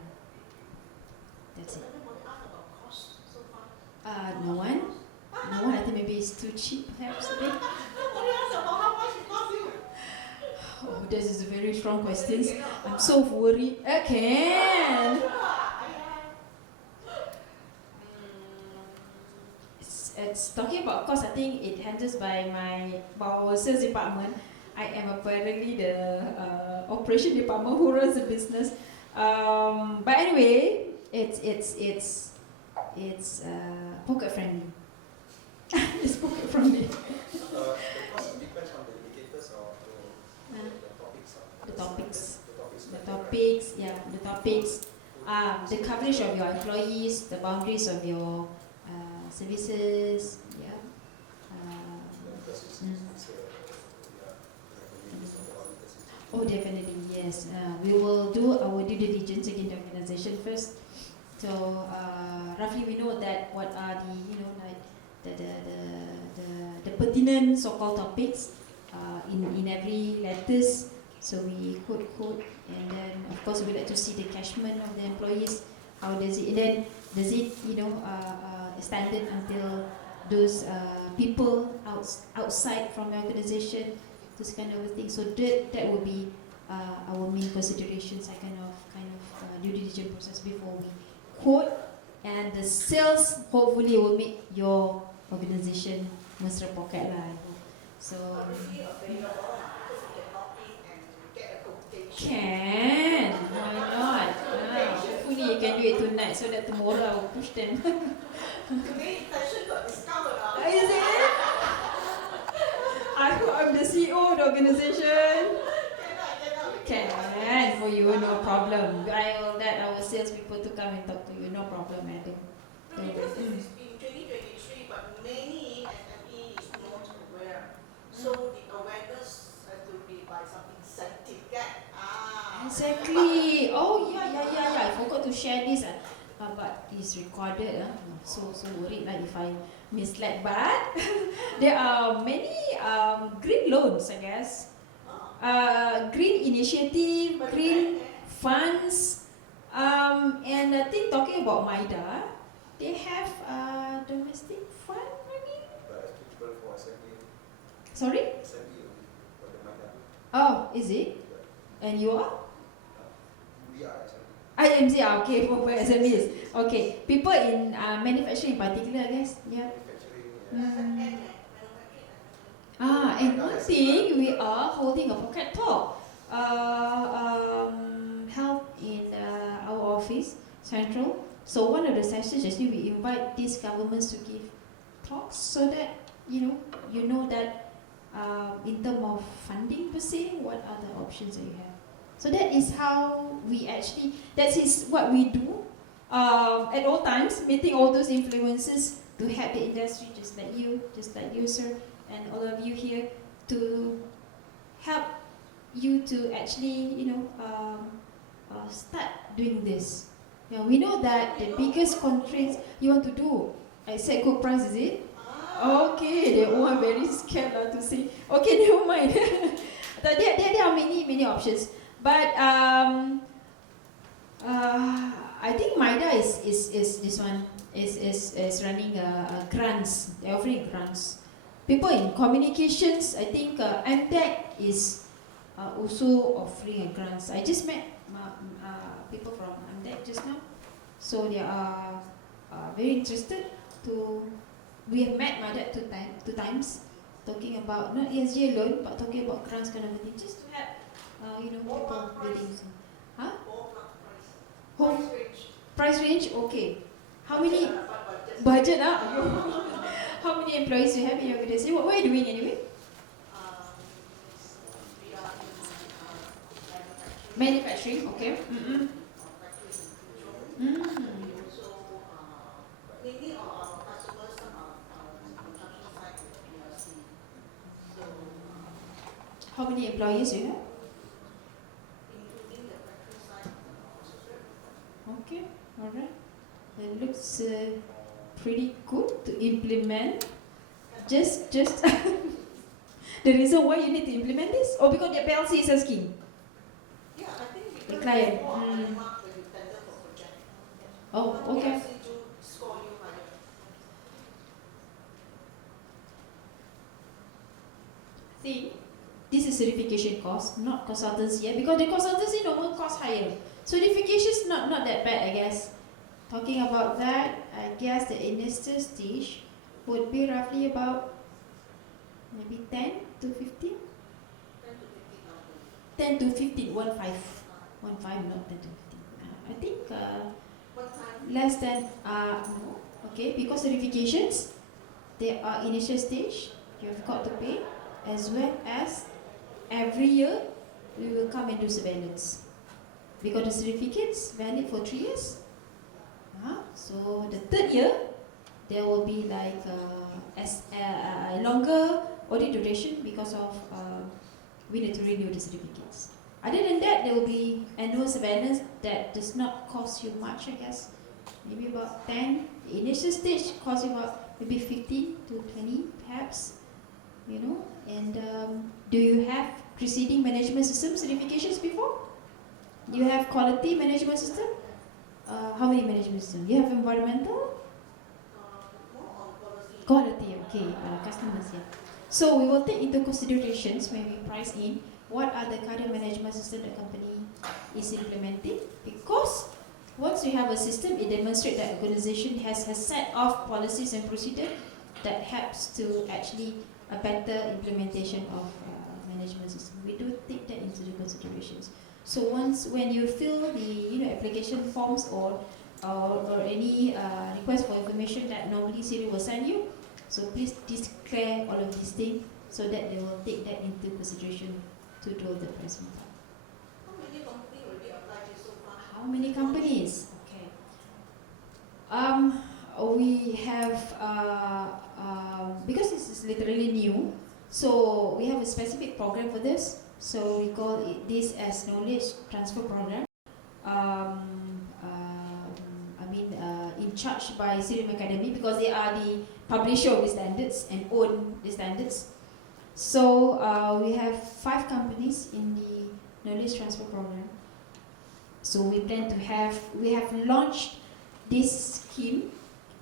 that's it. No one. I think maybe it's too cheap, perhaps a bit. Oh, this is a very strong question. I'm so worried. Can. It's talking about cost. I think it handles by our sales department. I am apparently the operation department who runs the business. But anyway, it's pocket friendly. It's pocket friendly. The cost depends on the indicators or the topics. The topics. The coverage of your employees, the boundaries of your services. Yeah. Oh, definitely, yes. We will do our due diligence again the organization first. So roughly we know that what are the pertinent so-called topics in every letters. So we quote, and then of course we like to see the cashment of the employees. How does it? And then does it extended until those people outside from the organization, this kind of a thing. So that will be our main considerations, kind of due diligence process before we quote, and the sales hopefully will make your organization mesra pocket lah. So can, why not? Hopefully you can do it tonight so that tomorrow I will push them. Today intention got discounted. Is it? I hope I'm the CEO of the organization. Can, for you, no problem. I will let our salespeople to come and talk to you, no problem, madam. Because this is in 2023, but many SME is not aware. So the awareness has to be by some incentive. Exactly. Oh yeah. I forgot to share this. But it's recorded. So worried like if I misled. But there are many green loans, I guess. Green initiative, green funds, and I think talking about MIDA, they have domestic fund, maybe? But applicable for SME. Sorry? SME for the MIDA. Oh, is it? Yeah. And you are? We are SME. IMC, okay, for SMEs. Okay, people in manufacturing in particular, I guess. Yeah. Manufacturing. And one thing, we are holding a pocket talk held in our office, Central. So one of the sessions, actually, we invite these governments to give talks so that, you know that in terms of funding per se, what are the options that you have. So that is how we actually, that is what we do at all times, meeting all those influences to help the industry, just like you, sir, and all of you here, to help you to actually, start doing this. We know that the biggest constraints you want to do, I said good price, is it? Okay, they all are very scared to say. Okay, never mind. There are many options, but I think MIDA is this one is running grants. They're offering grants. People in communications, I think MTech is also offering a grants. I just met people from MTech just now, so they are very interested to. We have met MIDA two times, talking about not ESG alone, but talking about grants kind of thing, just to help people building. Home Price range. price range, okay. How many But budget? How many employees you have in your organization? What are you doing anyway? We are in manufacturing. Manufacturing, okay. Mm-mm. Factories in Phuket. Mm. We also mainly our customers some are construction site with PLC. So How many employees you have? including the factory site also very Okay, alright. It looks pretty good to implement. Just the reason why you need to implement this? Or because the PLC is asking? Yeah, I think The because client. it's more on the mark when you tender for project. Oh, okay. PLC do score you higher. See, this is certification cost, not consultancy. Because the consultancy normal cost higher. Certification is not that bad, I guess. Talking about that, I guess the initial stage would be roughly about maybe 10 to 15? 10 to 15, 1 5. 1 5, not 10 to 15. I think What time? less than, no. Okay, because certifications, they are initial stage, you've got to pay, as well as every year we will come and do surveillance. Because the certificates valid for 3 years. So the third year, there will be like a longer audit duration because of we need to renew the certificates. Other than that, there will be annual surveillance that does not cost you much, I guess. Maybe about 10. The initial stage costs you about maybe 15 to 20 perhaps. You know, and do you have preceding management system certifications before? Do you have quality management system? How many management systems? You have environmental? More on policy. Quality, okay, customers, yeah. So we will take into considerations when we price in what are the current management system the company is implementing, because once you have a system, it demonstrates that organization has a set of policies and procedures that helps to actually a better implementation of management system. We do take that into the considerations. So when you fill the application forms or any request for information that normally Siri will send you, so please declare all of these things so that they will take that into consideration to do the pricing part. How many companies already applied this so far? How many companies? Okay. We have because this is literally new, so we have a specific program for this. So we call this as knowledge transfer program. In charge by Syrian Academy, because they are the publisher of the standards and own the standards. So we have 5 companies in the knowledge transfer program. So we have launched this scheme,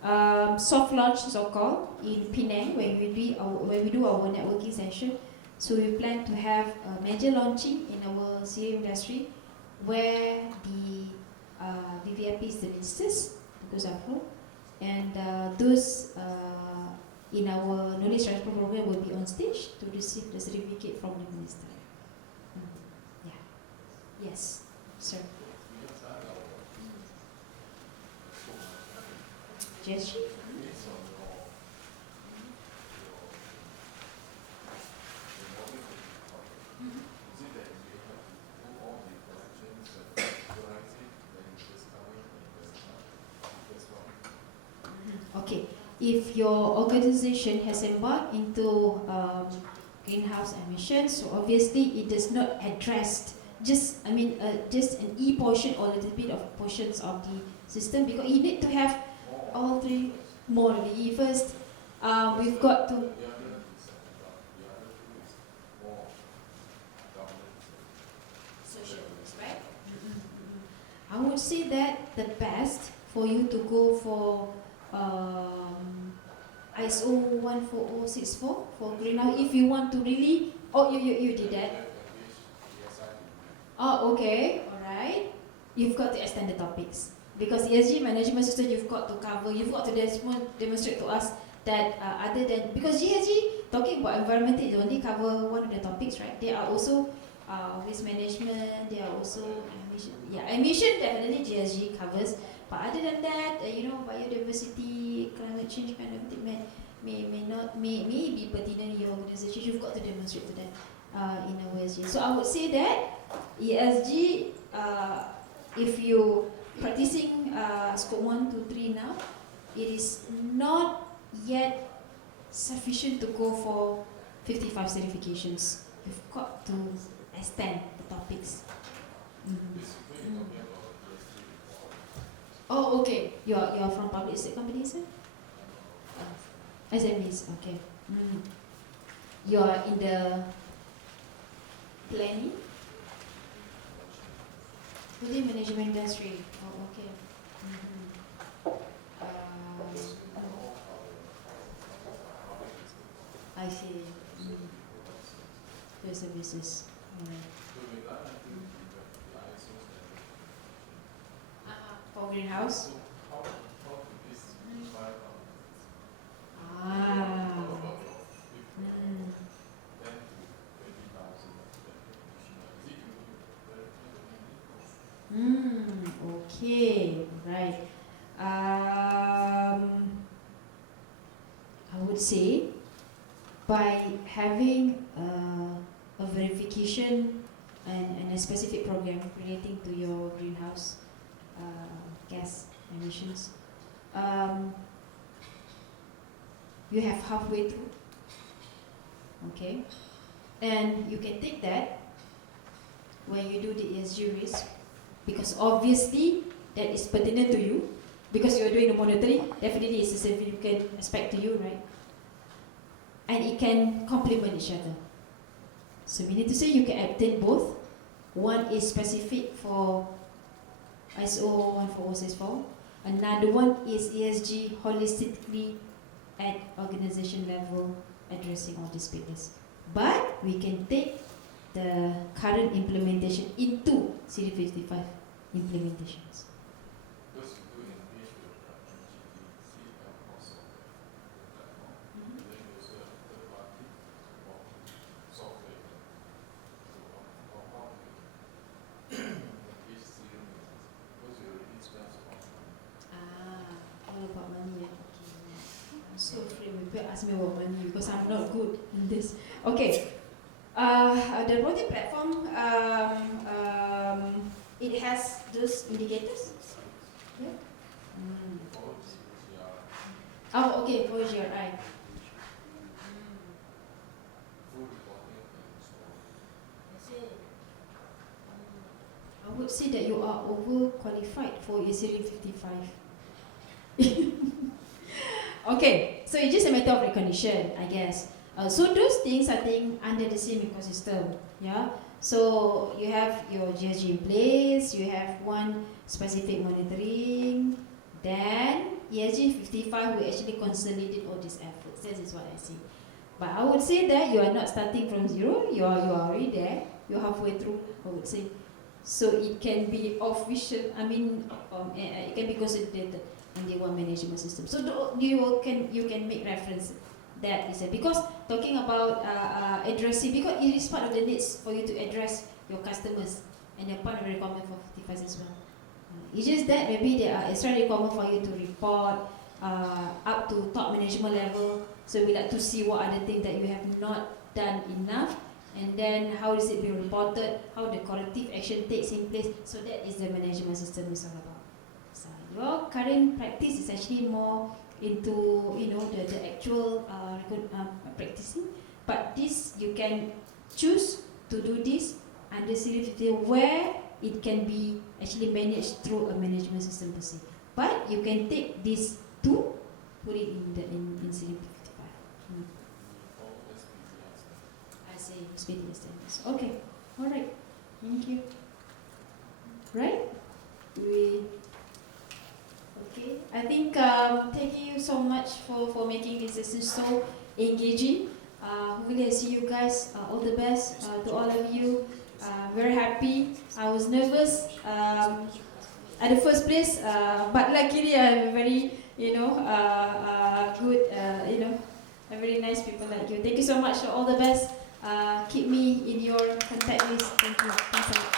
soft launch so-called, in Penang when we do our networking session. So we plan to have a major launching in our CA industry where the VVIP is the ministers, because of her, and those in our knowledge transfer program will be on stage to receive the certificate from the minister. Yeah. Yes, sir. Jessie? Okay, if your organization has embarked into greenhouse emissions, so obviously it does not address just an E portion or a little bit of portions of the system, because you need to have all 3 more. The E first, we've got to social, right? I would say that the best for you to go for ISO 14064 for greenhouse, if you want to really, you did that. Oh, okay, alright. You've got to extend the topics, because ESG management system you've got to cover, you've got to demonstrate to us that other than, because ESG talking about environment, it only cover one of the topics, right? There are also waste management. There are also emission. Yeah, emission definitely GSG covers. But other than that, biodiversity, climate change kind of thing may be pertinent in your organization. You've got to demonstrate to them in our ESG. So I would say that ESG, if you practicing scope 1 to 3 now, it is not yet sufficient to go for 55 certifications. You've got to extend the topics. Oh, okay. You're from public estate companies, eh? SMEs, okay. You're in the planning? Within management industry. Oh, okay. I see. Your services. For greenhouse? Okay, right. I would say by having a verification and a specific program relating to your greenhouse gas emissions, you have halfway through, okay, and you can take that when you do the ESG risk, because obviously that is pertinent to you, because you're doing the monitoring, definitely it's a significant aspect to you, right? And it can complement each other. So we need to say you can obtain both. One is specific for ISO 14064. Another one is ESG holistically at organization level, addressing all these pillars. But we can take the current implementation into CD55 implementations. All about money. Okay. I'm so afraid people ask me about money because I'm not good in this. Okay. The robotic platform, it has those indicators. Yeah. Oh, okay, for GRI. I would say that you are overqualified for ESG 55. Okay, so it's just a matter of recognition, I guess. So those things, I think, under the same ecosystem, yeah. So you have your GSG in place, you have one specific monitoring, then ESG 55 will actually consolidate all these efforts. That is what I see. But I would say that you are not starting from zero. You are already there. You're halfway through, I would say. So it can be official. I mean, it can be consolidated in the one management system. So you can make reference. That is it. Because talking about addressing, because it is part of the needs for you to address your customers, and they're part of the requirement for 55 as well. It's just that maybe there are extra requirement for you to report up to top management level. So we like to see what are the things that you have not done enough, and then how is it being reported, how the corrective action takes in place. So that is the management system is all about. So your current practice is actually more into the actual practicing, but this you can choose to do this under CDFT where it can be actually managed through a management system per se. But you can take these two, put it in CD55. I say speedy standards. Okay, all right. Thank you. Right? Okay. I think thank you so much for making this session so engaging. Hopefully I see you guys. All the best to all of you. Very happy. I was nervous at the first place, but luckily I'm very, good, very nice people like you. Thank you so much. All the best keep me in your contact list. Thank you. Thanks a lot.